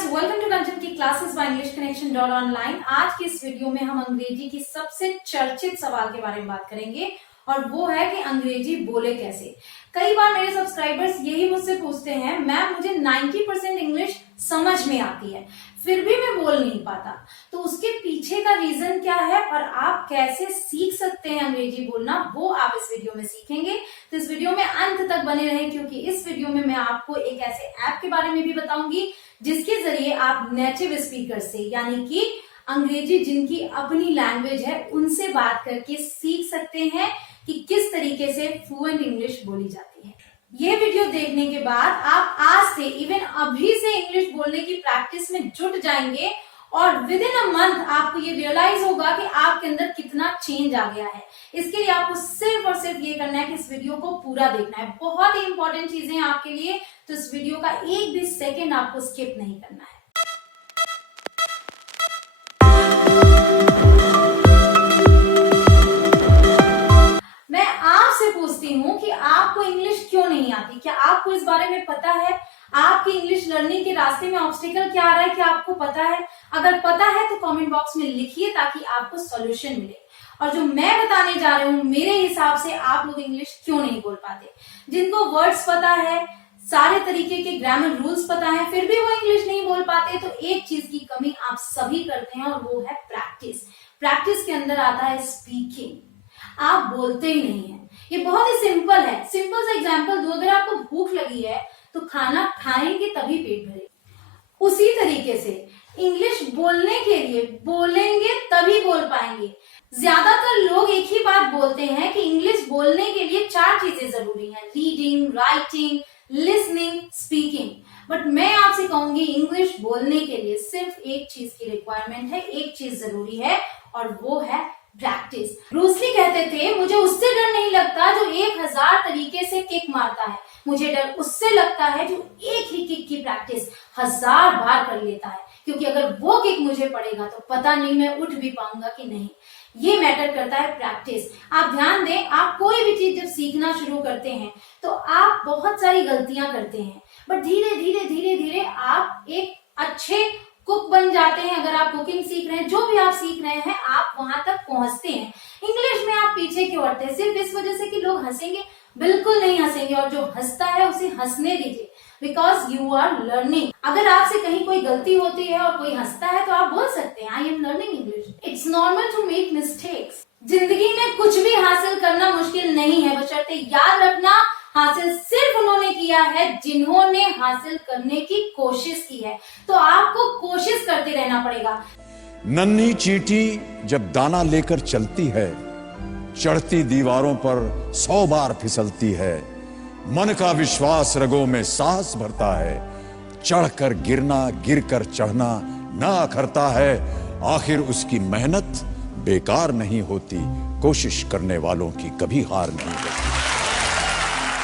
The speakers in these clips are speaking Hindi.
गाइस, वेलकम टू कंचन की classes by English connection dot online. आज की इस वीडियो में हम अंग्रेजी की सबसे चर्चित सवाल के बारे में बात करेंगे और वो है कि अंग्रेजी बोले कैसे। कई बार मेरे सब्सक्राइबर्स यही मुझसे पूछते हैं, मैम मुझे 90% इंग्लिश समझ में आती है फिर भी मैं बोल नहीं पाता, तो उसके पीछे का रीजन क्या है और आप कैसे सीख सकते हैं अंग्रेजी बोलना, वो आप इस वीडियो में सीखेंगे। तो इस वीडियो में अंत तक बने रहें, क्योंकि इस वीडियो में मैं आपको एक ऐसे ऐप के बारे में भी बताऊंगी जिसके जरिए आप नेटिव स्पीकर से, यानी कि अंग्रेजी जिनकी अपनी लैंग्वेज है, उनसे बात करके सीख सकते हैं कि किस तरीके से फ्लुएंट इंग्लिश बोली जाती है। ये वीडियो देखने के बाद आप आज से, इवन अभी से इंग्लिश बोलने की प्रैक्टिस में जुट जाएंगे और विद इन अ मंथ आपको ये रियलाइज होगा कि आपके अंदर कितना चेंज आ गया है। इसके लिए आपको सिर्फ और सिर्फ ये करना है कि इस वीडियो को पूरा देखना है। बहुत ही इंपॉर्टेंट चीजें हैं आपके लिए, तो इस वीडियो का एक भी सेकेंड आपको स्किप नहीं करना है। मैं आपसे पूछती हूँ कि आपको इंग्लिश क्यों नहीं आती? क्या आपको इस बारे में पता है? आपकी इंग्लिश लर्निंग के रास्ते में ऑब्स्टिकल क्या आ रहा है, क्या आपको पता है? अगर पता है तो कमेंट बॉक्स में लिखिए ताकि आपको सॉल्यूशन मिले। और जो मैं बताने जा रही हूँ, मेरे हिसाब से आप लोग इंग्लिश क्यों नहीं बोल पाते। जिनको वर्ड्स पता है, सारे तरीके के ग्रामर रूल्स पता है, फिर भी वो इंग्लिश नहीं बोल पाते, तो एक चीज की कमी आप सभी करते हैं और वो है प्रैक्टिस। प्रैक्टिस के अंदर आता है स्पीकिंग। आप बोलते ही नहीं है। ये बहुत ही सिंपल है। सिंपल सा एग्जांपल दो, अगर आपको भूख लगी है तो खाना खाएंगे तभी पेट भरेगा। उसी तरीके से इंग्लिश बोलने के लिए बोलेंगे तभी बोल पाएंगे। ज्यादातर लोग एक ही बात बोलते हैं कि इंग्लिश बोलने के लिए 4 चीजें जरूरी हैं: reading, writing, listening, speaking. But मैं आपसे कहूंगी, इंग्लिश बोलने के लिए सिर्फ एक चीज की रिक्वायरमेंट है, एक चीज जरूरी है, और वो है प्रैक्टिस। ब्रूस ली कहते थे, मुझे उससे डर नहीं लगता जो 1000 तरीके से किक मारता है, मुझे डर उससे लगता है जो एक ही किक की प्रैक्टिस 1000 बार कर लेता है, क्योंकि अगर वो किक मुझे पड़ेगा तो पता नहीं मैं उठ भी पाऊंगा कि नहीं। ये मैटर करता है प्रैक्टिस। आप ध्यान दें, आप कोई भी चीज जब सीखना शुरू करते हैं तो आप बहुत सारी गलतियां करते हैं, बट धीरे धीरे धीरे धीरे आप एक अच्छे कुक बन जाते हैं। अगर आप कुकिंग सीख रहे हैं, जो भी आप सीख रहे हैं, आप वहां तक पहुंचते हैं। इंग्लिश में आप पीछे क्यों हटते हैं? सिर्फ इस वजह से कि लोग हंसेंगे? बिल्कुल नहीं हंसेंगे, और जो हंसता है उसे हंसने दीजिए, बिकॉज यू आर लर्निंग। अगर आपसे कहीं कोई गलती होती है और कोई हंसता है तो आप बोल सकते हैं, I am learning English. It's normal to make mistakes. जिंदगी में कुछ भी हासिल करना मुश्किल नहीं है, बशर्ते याद रखना, हासिल सिर्फ उन्होंने किया है जिन्होंने हासिल करने की कोशिश की है। तो आपको कोशिश करते रहना पड़ेगा। नन्ही चींटी जब दाना लेकर चलती है, चढ़ती दीवारों पर 100 बार फिसलती है। मन का विश्वास रगों में साहस भरता है, चढ़कर गिरना गिरकर चढ़ना ना अखरता है। आखिर उसकी मेहनत बेकार नहीं होती, कोशिश करने वालों की कभी हार नहीं होती।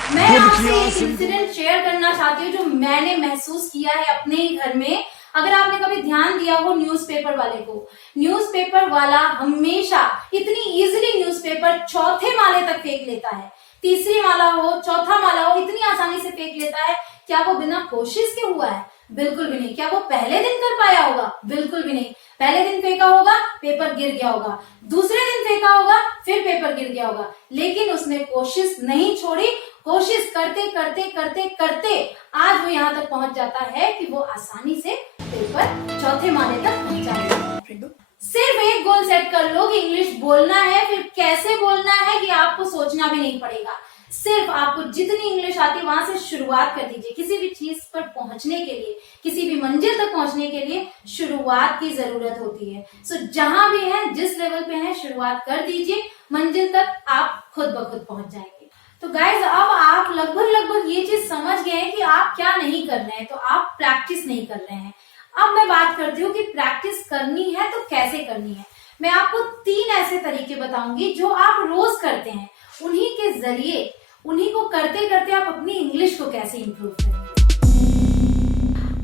मैं आपसे एक इंसिडेंट शेयर करना चाहती हूँ जो मैंने महसूस किया है अपने ही घर में। अगर आपने कभी ध्यान दिया हो न्यूज़पेपर वाले को, न्यूज़पेपर वाला हमेशा इतनी इजीली न्यूज़पेपर 4थे माले तक फेंक लेता है। 3री माला हो, 4था माला हो, इतनी आसानी से फेंक लेता है। क्या वो बिना कोशिश के हुआ है? बिल्कुल भी नहीं। क्या वो पहले दिन कर पाया होगा? बिल्कुल भी नहीं। पहले दिन फेंका होगा, पेपर गिर गया होगा, दूसरे दिन फेंका होगा, फिर पेपर गिर गया होगा, लेकिन उसने कोशिश नहीं छोड़ी। कोशिश करते करते करते करते आज वो यहाँ तक पहुंच जाता है कि वो आसानी से पेपर 4थे माले तक पहुंचा है। सिर्फ एक गोल सेट कर लो कि इंग्लिश बोलना है, फिर कैसे बोलना है ये आपको सोचना भी नहीं पड़ेगा। सिर्फ आपको जितनी इंग्लिश आती है वहां से शुरुआत कर दीजिए। किसी भी चीज पर पहुंचने के लिए, किसी भी मंजिल तक पहुंचने के लिए शुरुआत की जरूरत होती है। सो जहां भी है, जिस लेवल पे है, शुरुआत कर दीजिए, मंजिल तक आप खुद ब खुद पहुंच जाएंगे। तो गाइज, अब आप लगभग ये चीज समझ गए हैं कि आप क्या नहीं कर रहे हैं, तो आप प्रैक्टिस नहीं कर रहे हैं। अब मैं बात करती हूँ कि प्रैक्टिस करनी है तो कैसे करनी है। मैं आपको 3 ऐसे तरीके बताऊंगी जो आप रोज करते हैं। उन्हीं के जरिए, उन्हीं को करते करते आप अपनी इंग्लिश को कैसे इंप्रूव करेंगे।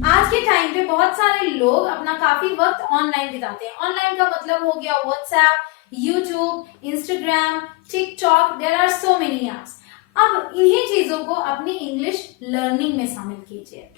आज के टाइम पे बहुत सारे लोग अपना काफी वक्त ऑनलाइन बिताते हैं। ऑनलाइन का मतलब हो गया WhatsApp, YouTube, Instagram, TikTok, there are so many apps. अब इन्हीं चीजों को अपनी इंग्लिश लर्निंग में शामिल कीजिए।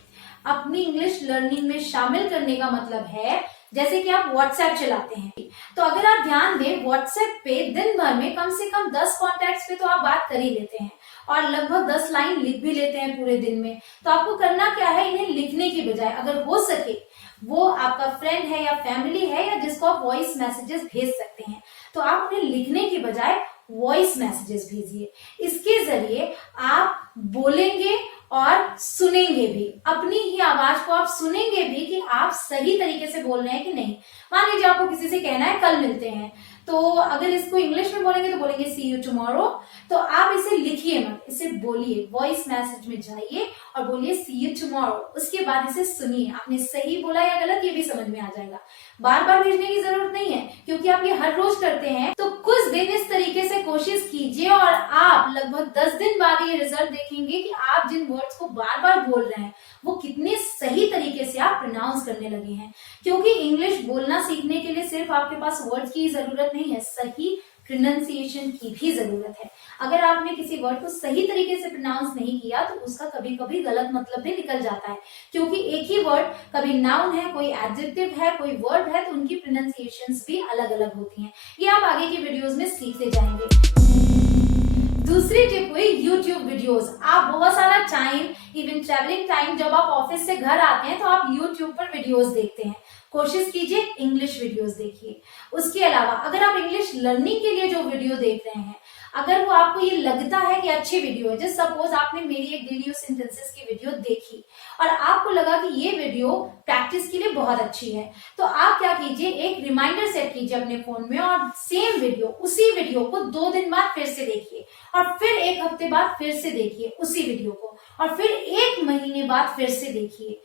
अपनी इंग्लिश लर्निंग में शामिल करने का मतलब है जैसे कि आप व्हाट्सएप चलाते हैं, तो अगर आप ध्यान दें व्हाट्सएप पे दिन भर में कम से कम 10 कॉन्टैक्ट्स पे तो आप बात कर ही लेते हैं और लगभग 10 लाइन लिख भी लेते हैं पूरे दिन में। तो आपको करना क्या है, इन्हें लिखने की बजाय अगर हो सके वो आपका फ्रेंड है या फैमिली है या जिसको आप वॉइस मैसेजेस भेज सकते हैं, तो आप उन्हें लिखने की बजाय वॉइस मैसेजेस भेजिए। इसके जरिए आप बोलेंगे और सुनेंगे भी, अपनी ही आवाज को आप सुनेंगे भी कि आप सही तरीके से बोल रहे हैं कि नहीं। मान लीजिए आपको किसी से कहना है कल मिलते हैं, तो अगर इसको इंग्लिश में बोलेंगे तो बोलेंगे सी यू टुमारो, तो आप इसे लिखिए मत, इसे बोलिए, वॉइस मैसेज में जाइए और बोलिए सी यू टुमारो। उसके बाद इसे सुनिए, आपने सही बोला या गलत ये भी समझ में आ जाएगा। बार बार भेजने की जरूरत नहीं है क्योंकि आप ये हर रोज करते हैं। तो कुछ दिन इस तरीके से कोशिश कीजिए और आप लगभग 10 दिन बाद ये रिजल्ट देखेंगे कि आप जिन वर्ड्स को बार बार बोल रहे हैं वो कितने सही तरीके से आप प्रोनाउंस करने लगे हैं। क्योंकि इंग्लिश बोलना सीखने के लिए सिर्फ आपके पास वर्ड्स की जरूरत नहीं है, सही प्रोनाउंसिएशन की भी जरूरत है। अगर आपने किसी वर्ड को सही तरीके से प्रोनाउंस नहीं किया तो उसका कभी कभी गलत मतलब भी निकल जाता है, क्योंकि एक ही वर्ड कभी नाउन है, कोई एडजेक्टिव है, कोई वर्ब है, तो उनकी प्रोनाउंसिएशंस भी अलग अलग होती हैं। ये आप आगे की वीडियोस में सीखते जाएंगे। दूसरी टिप हुई यूट्यूब वीडियोस। आप बहुत सारा टाइम, इवन ट्रैवलिंग टाइम, जब आप ऑफिस से घर आते हैं तो आप यूट्यूब पर वीडियोस देखते हैं। कोशिश कीजिए इंग्लिश वीडियोस देखिए। उसके अलावा अगर आप इंग्लिश लर्निंग के लिए जो वीडियो देख रहे हैं, अगर वो आपको ये लगता है कि अच्छी वीडियो है, जैसे सपोज आपने मेरी एक डेली यूज सेंटेंसेस की वीडियो देखी और आपको लगा कि ये वीडियो प्रैक्टिस के लिए बहुत अच्छी है, तो आप क्या कीजिए, एक रिमाइंडर सेट कीजिए अपने फोन में और सेम वीडियो, उसी वीडियो को 2 दिन बाद फिर से देखिए और फिर 1 हफ्ते बाद फिर से देखिए उसी वीडियो को और फिर 1 महीने बाद फिर से देखिए।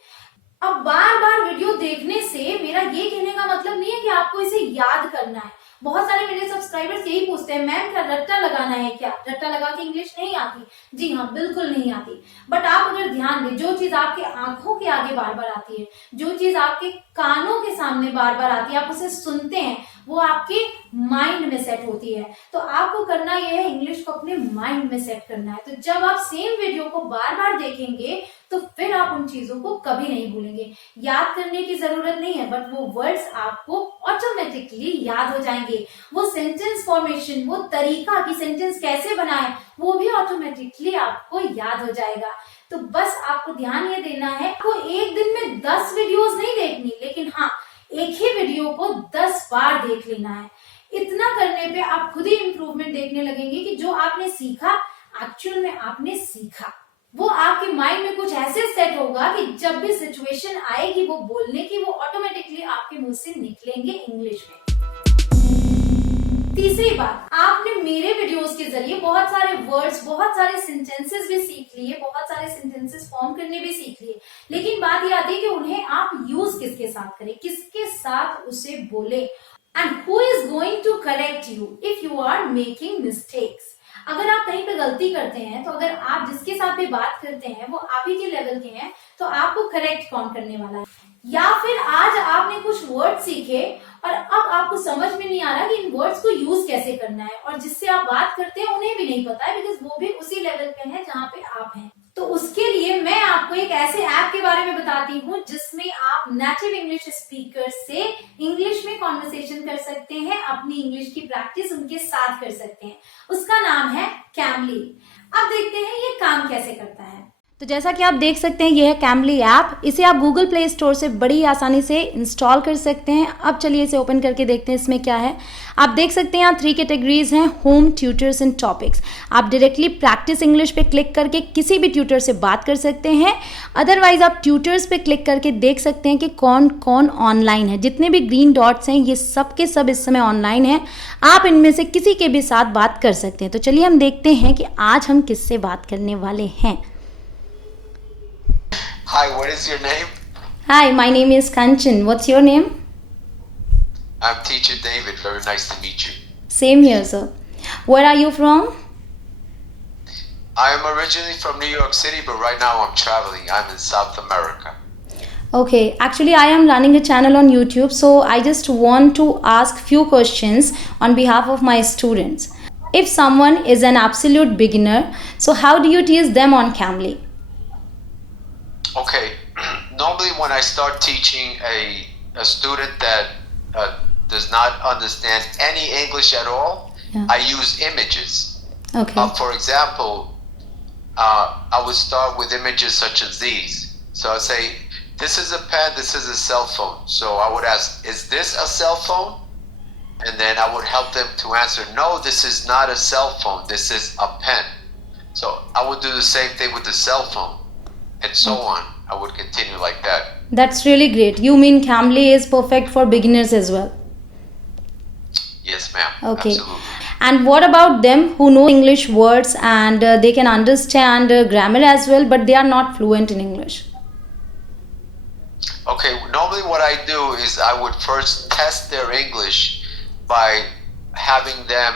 अब बार बार वीडियो देखने से मेरा ये कहने का मतलब नहीं है कि आपको इसे याद करना है। बहुत सारे मेरे सब्सक्राइबर्स यही पूछते हैं, मैम क्या रट्टा लगाना है क्या, रट्टा लगा के इंग्लिश नहीं आती? जी हाँ, बिल्कुल नहीं आती। बट आप अगर ध्यान दें, जो चीज आपके आंखों के आगे बार बार आती है, जो चीज आपके कानों के सामने बार बार आती है, आप उसे सुनते हैं, वो आपके माइंड में सेट होती है। तो आपको करना यह है, इंग्लिश को अपने माइंड में सेट करना है। तो जब आप सेम वीडियो को बार बार देखेंगे तो फिर आप उन चीजों को कभी नहीं भूलेंगे। याद करने की जरूरत नहीं है, बट वो वर्ड्स आपको ऑटोमेटिकली याद हो जाएंगे। वो सेंटेंस फॉर्मेशन, वो तरीका कि सेंटेंस कैसे बनाए, वो भी ऑटोमेटिकली आपको याद हो जाएगा। तो बस आपको ध्यान ये देना है, आपको एक दिन में 10 वीडियोस नहीं देखनी, लेकिन हाँ, एक ही वीडियो को 10 बार देख लेना है। इतना करने पे आप खुद ही इंप्रूवमेंट देखने लगेंगे कि जो आपने सीखा, एक्चुअल में आपने सीखा, वो आपके माइंड में कुछ ऐसे सेट होगा कि जब भी सिचुएशन आएगी वो बोलने की, वो ऑटोमेटिकली आपके मुंह से निकलेंगे इंग्लिश में। तीसरी बात, आपने मेरे वीडियोस के जरिए बहुत सारे वर्ड्स, बहुत सारे सेंटेंसेस भी सीख लिए, बहुत सारे सेंटेंसेस फॉर्म करने भी सीख लिए, लेकिन बात ये आती है कि उन्हें आप यूज किसके साथ करें, किसके साथ उसे बोले, and who is going to correct you if you are making mistakes. अगर आप कहीं पे गलती करते हैं तो अगर आप जिसके साथ भी बात करते हैं वो आप ही के लेवल के हैं, तो आपको करेक्ट कौन करने वाला है? या फिर आज आपने कुछ वर्ड सीखे और अब आपको समझ में नहीं आ रहा कि इन वर्ड्स को यूज कैसे करना है, और जिससे आप बात करते हैं उन्हें भी नहीं पता है, बिकॉज वो भी उसी लेवल पे हैं जहाँ पे आप हैं। तो उसके लिए मैं आपको एक ऐसे ऐप के बारे में बताती हूँ जिसमें आप नेटिव इंग्लिश स्पीकर से इंग्लिश में कॉन्वर्सेशन कर सकते हैं, अपनी इंग्लिश की प्रैक्टिस उनके साथ कर सकते हैं। उसका नाम है कैमली। अब देखते हैं ये काम कैसे करता है। तो जैसा कि आप देख सकते हैं, ये है कैमली ऐप। इसे आप गूगल प्ले स्टोर से बड़ी आसानी से इंस्टॉल कर सकते हैं। अब चलिए इसे ओपन करके देखते हैं इसमें क्या है। आप देख सकते हैं यहाँ 3 कैटेगरीज हैं, होम, ट्यूटर्स एंड टॉपिक्स। आप डायरेक्टली प्रैक्टिस इंग्लिश पे क्लिक करके किसी भी ट्यूटर से बात कर सकते हैं। अदरवाइज आप ट्यूटर्स पे क्लिक करके देख सकते हैं कि कौन कौन ऑनलाइन है। जितने भी ग्रीन डॉट्स हैं ये सब के सब इस समय ऑनलाइन हैं। आप इनमें से किसी के भी साथ बात कर सकते हैं। तो चलिए हम देखते हैं कि आज हम किससे बात करने वाले हैं। Hi, what is your name? Hi, my name is Kanchan. What's your name? I'm Teacher David. Very nice to meet you. Same here, sir. Where are you from? I am originally from New York City, but right now I'm traveling. I'm in South America. Okay, actually I am running a channel on YouTube, so I just want to ask few questions on behalf of my students. If someone is an absolute beginner, so how do you teach them on Cambly? Okay, normally when I start teaching a student that does not understand any English at all, Yeah. I use images. Okay. For example, I would start with images such as these. So I'd say, this is a pen, this is a cell phone. So I would ask, is this a cell phone? And then I would help them to answer, no, this is not a cell phone, this is a pen. So I would do the same thing with the cell phone, and so on. I would continue like that. That's really great. You mean Cambly is perfect for beginners as well? Yes, ma'am. Okay. Absolutely. And what about them who know English words and they can understand grammar as well, but they are not fluent in English? Okay, normally what I do is I would first test their English by having them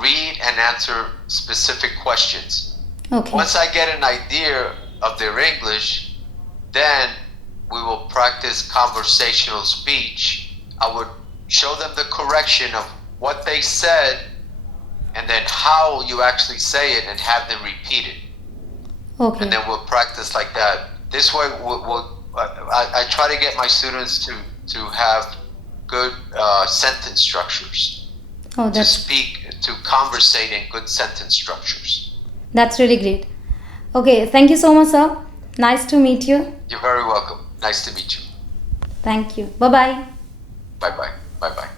read and answer specific questions. Okay. Once I get an idea of their English, then we will practice conversational speech. I would show them the correction of what they said and then how you actually say it and have them repeat it. Okay. And then we'll practice like that. This way, I try to get my students to have good sentence structures, Oh, to speak, to conversate in good sentence structures. that's really great. Okay, thank you so much, sir. Nice to meet you. You're very welcome. Nice to meet you. Thank you. Bye-bye. Bye-bye. Bye-bye.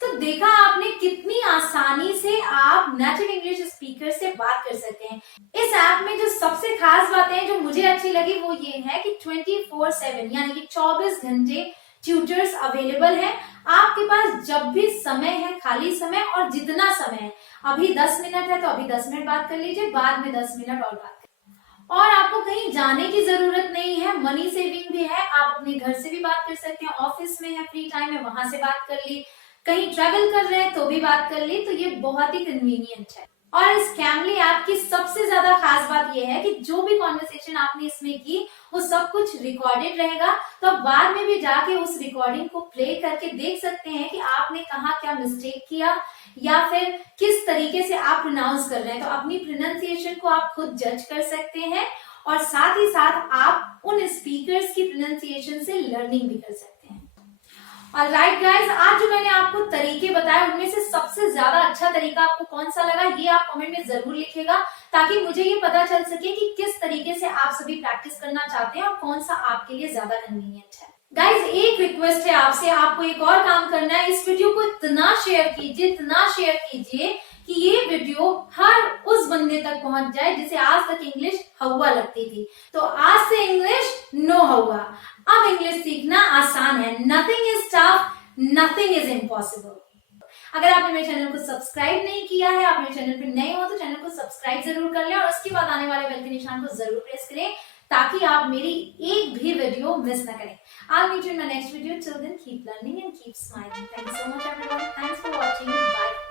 तो देखा आपने कितनी आसानी से आप नेटिव इंग्लिश स्पीकर से बात कर सकते हैं। इस ऐप में जो सबसे खास बातें हैं जो मुझे अच्छी लगी वो ये है कि 24/7 यानी कि 24 घंटे ट्यूटर्स अवेलेबल हैं। आपके पास जब भी समय है, खाली समय और जितना समय है, अभी 10 मिनट है तो अभी 10 मिनट बात कर लीजिए, बाद में 10 मिनट और बात करिए। और आपको कहीं जाने की जरूरत नहीं है, मनी सेविंग भी है। आप अपने घर से भी बात कर सकते हैं, ऑफिस में है, फ्री टाइम है, वहां से बात कर ली, कहीं ट्रैवल कर रहे हैं तो भी बात कर ली। तो ये बहुत ही कन्वीनियंट है। और इस कैमली ऐप की सबसे ज्यादा खास बात यह है कि जो भी कॉन्वर्सेशन आपने इसमें की वो सब कुछ रिकॉर्डेड रहेगा, तो आप बाद में भी जाके उस रिकॉर्डिंग को प्ले करके देख सकते हैं कि आपने कहाँ क्या मिस्टेक किया या फिर किस तरीके से आप प्रोनाउंस कर रहे हैं। तो अपनी प्रोनाउंसिएशन को आप खुद जज कर सकते हैं और साथ ही साथ आप उन स्पीकर्स की प्रोनाउंसिएशन से लर्निंग भी कर सकते हैं। ऑलराइट गाइस, आज जो मैंने आपको तरीके बताए उनमें से सबसे ज्यादा अच्छा तरीका आपको कौन सा लगा ये आप कमेंट में जरूर लिखिएगा, ताकि मुझे ये पता चल सके कि किस तरीके से आप सभी प्रैक्टिस करना चाहते हैं और कौन सा आपके लिए ज्यादा कन्वीनियंट है। गाइज, एक रिक्वेस्ट है आपसे, आपको एक और काम करना है। इस वीडियो को इतना शेयर कीजिए कि ये वीडियो हर उस बंदे तक पहुंच जाए जिसे आज तक इंग्लिश हवा लगती थी। तो आज से इंग्लिश नो हवा, अब इंग्लिश सीखना आसान है। Nothing is tough, nothing is impossible. अगर आपने मेरे चैनल को सब्सक्राइब नहीं किया है, आप मेरे चैनल पर नए हो तो चैनल को सब्सक्राइब जरूर कर लें और उसके बाद आने वाले बेल के निशान को जरूर प्रेस करें ताकि आप मेरी एक भी वीडियो मिस ना करें। I'll meet you in my next video. Till then, keep learning and keep smiling. Thank you so much, everyone. Thanks for watching. Bye.